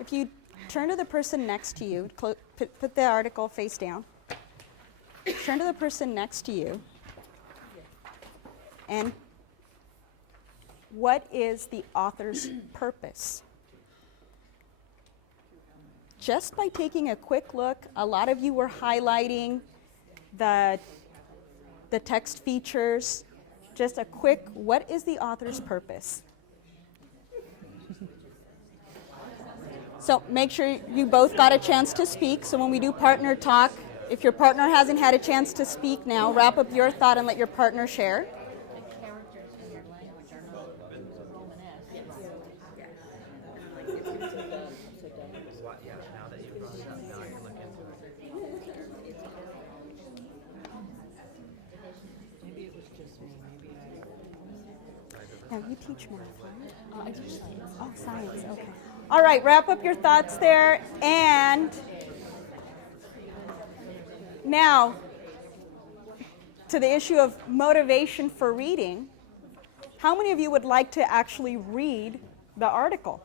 If you turn to the person next to you, put the article face down. Turn to the person next to you. And what is the author's purpose? Just by taking a quick look, a lot of you were highlighting the text features. Just a quick, what is the author's purpose? So make sure you both got a chance to speak. So when we do partner talk, if your partner hasn't had a chance to speak now, wrap up your thought and let your partner share. Now you teach math, right? I teach science. Oh, science, okay. All right, wrap up your thoughts there. And now, to the issue of motivation for reading, how many of you would like to actually read the article?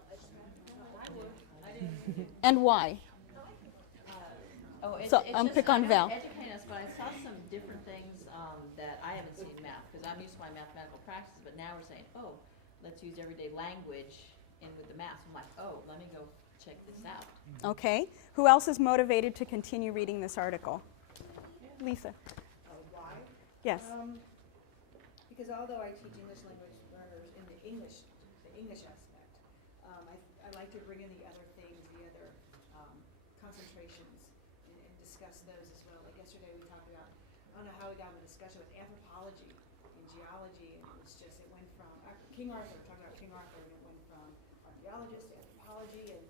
And why? Pick on Val. Educate us, but I saw some different things that I haven't seen in math, because I'm used to my mathematical practices, but now we're saying, oh, let's use everyday language in with the math. So I'm like, oh, let me go check this out. Okay. Who else is motivated to continue reading this article? Lisa. Why? Yes. Because although I teach English language learners in the English aspect, I like to bring in the other things, the other concentrations, and discuss those as well. Like yesterday we talked about, I don't know how we got in a discussion with anthropology and geology, and it went from King Arthur, talking about King Arthur, and it went from archaeologist to anthropology, and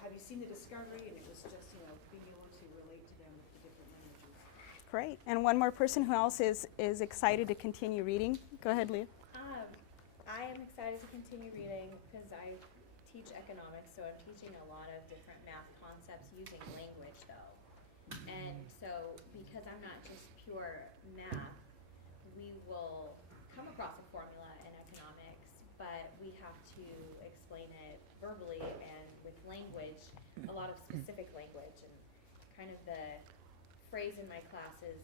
have you seen the discovery? And it was just, being able to relate to them with the different languages. Great. And one more person who else is excited to continue reading. Go ahead, Leah. I am excited to continue reading because I teach economics, so I'm teaching a lot of different math concepts using language, though. And so because I'm not just pure math, we will come across a formula in economics, but we have to explain it verbally and with language, a lot of specific language. And kind of the phrase in my class is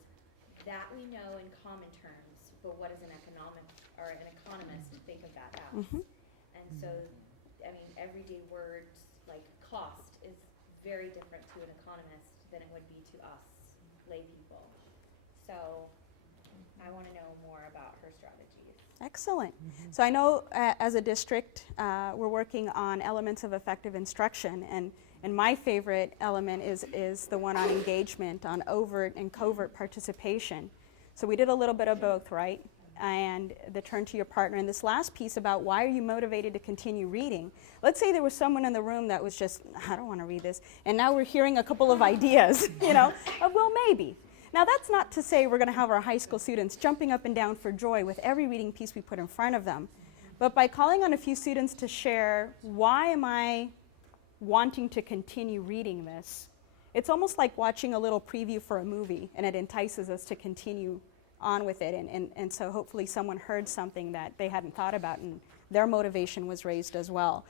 that we know in common terms, but what does an economist think of that as? Mm-hmm. And so, I mean, everyday words like cost is very different to an economist than it would be to us lay people. So I want to know more about her strategies. Excellent. So I know as a district, we're working on elements of effective instruction, and my favorite element is the one on engagement, on overt and covert participation. So we did a little bit of both, right? And the turn to your partner. And this last piece about why are you motivated to continue reading? Let's say there was someone in the room that was just, I don't want to read this. And now we're hearing a couple of ideas, well, maybe. Now that's not to say we're going to have our high school students jumping up and down for joy with every reading piece we put in front of them. But by calling on a few students to share, why am I wanting to continue reading this? It's almost like watching a little preview for a movie, and it entices us to continue on with it, and so hopefully someone heard something that they hadn't thought about and their motivation was raised as well.